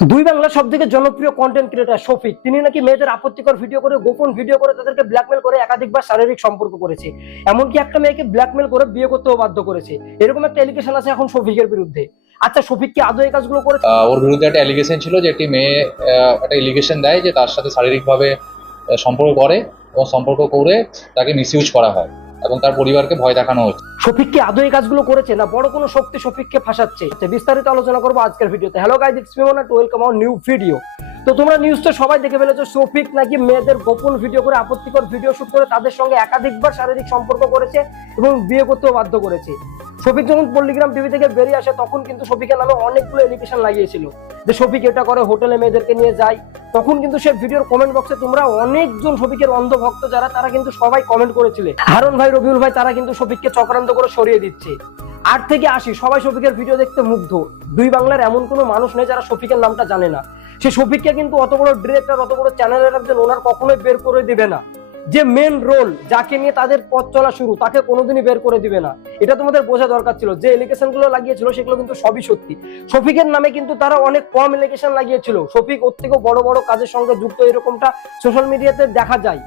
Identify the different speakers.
Speaker 1: দুই বাংলার সব থেকে জনপ্রিয় কন্টেন্ট ক্রিয়েটার শফিক। তিনি নাকি মেয়েদের আপত্তিকর ভিডিও করে গোপন ভিডিও করে তাদেরকে ব্ল্যাকমেল করে একাধিকবার শারীরিক সম্পর্ক করেছে। এমনকি একটা মেয়েকে ব্ল্যাকমেল করে বিয়ে করতেও বাধ্য করেছে। এরকম একটা এলিগেশন আছে এখন শফিকের বিরুদ্ধে। আচ্ছা শফিক কি আদৌ এই কাজগুলো
Speaker 2: আহ, ওর বিরুদ্ধে একটা অ্যালিগেশন ছিল যে একটি মেয়ে একটা এলিগেশন দেয় যে তার সাথে শারীরিকভাবে সম্পর্ক করে এবং সম্পর্ক করে তাকে মিসইউজ করা হয়। এবং তার পরিবারকে ভয় দেখানো হচ্ছে।
Speaker 1: শফিক কি আদৌ এই কাজগুলো করেছে না বড় কোনো শক্তি শফিককে ফাঁসাচ্ছে? আচ্ছা, বিস্তারিত আলোচনা করব আজকের ভিডিওতে। Hello guys it's Mimona to welcome our new video তো তোমরা নিউজটা সবাই দেখে ফেলেছো শফিক নাকি মেয়েদের গোপন ভিডিও করে আপত্তিকর ভিডিও শুট করে তাদের সঙ্গে একাধিকবার শারীরিক সম্পর্ক করেছে এবং বিয়ে করতেও বাধ্য করেছে। শফিক যখন পল্লিগ্রাম টিভি থেকে বেরিয়ে আসে তখন কিন্তু শফিকের নামে অনেকগুলো এলিগেশন লাগিয়েছিল যে শফিক এটা করে হোটেলে মেয়েদেরকে নিয়ে যায়। তখন কিন্তু সে ভিডিওর কমেন্ট বক্সে তোমরা অনেকজন শফিকের অন্ধ ভক্ত যারা, তারা কিন্তু সবাই কমেন্ট করেছিলে। হারুন ভাই, রবিউল ভাই, তারা কিন্তু শফিককে চক্রান্ত করে সরিয়ে দিচ্ছে। আট থেকে আসি সবাই শফিকের ভিডিও দেখতে মুগ্ধ। দুই বাংলার এমন কোনো মানুষ নেই যারা শফিকের নামটা জানে না। সে শফিককে কিন্তু অত বড় ডিরেক্টর অত বড় চ্যানেলের একজন ওনার কখনোই বের করে দেবে না। যে মেন রোল যাকে নিয়ে তাদের পথ চলা শুরু, তাকে কোনোদিনই বের করে দিবে না। এটা তোমাদের বোঝা দরকার ছিল। যে এলিগেশনগুলো লাগিয়েছিল, সেগুলো কিন্তু সবই সত্যি। শফিকের নামে কিন্তু তারা অনেক কম এলিগেশন লাগিয়েছিল। শফিক ওর থেকেও বড় বড় কাজের সঙ্গে যুক্ত, এরকমটা সোশ্যাল মিডিয়াতে দেখা যায়।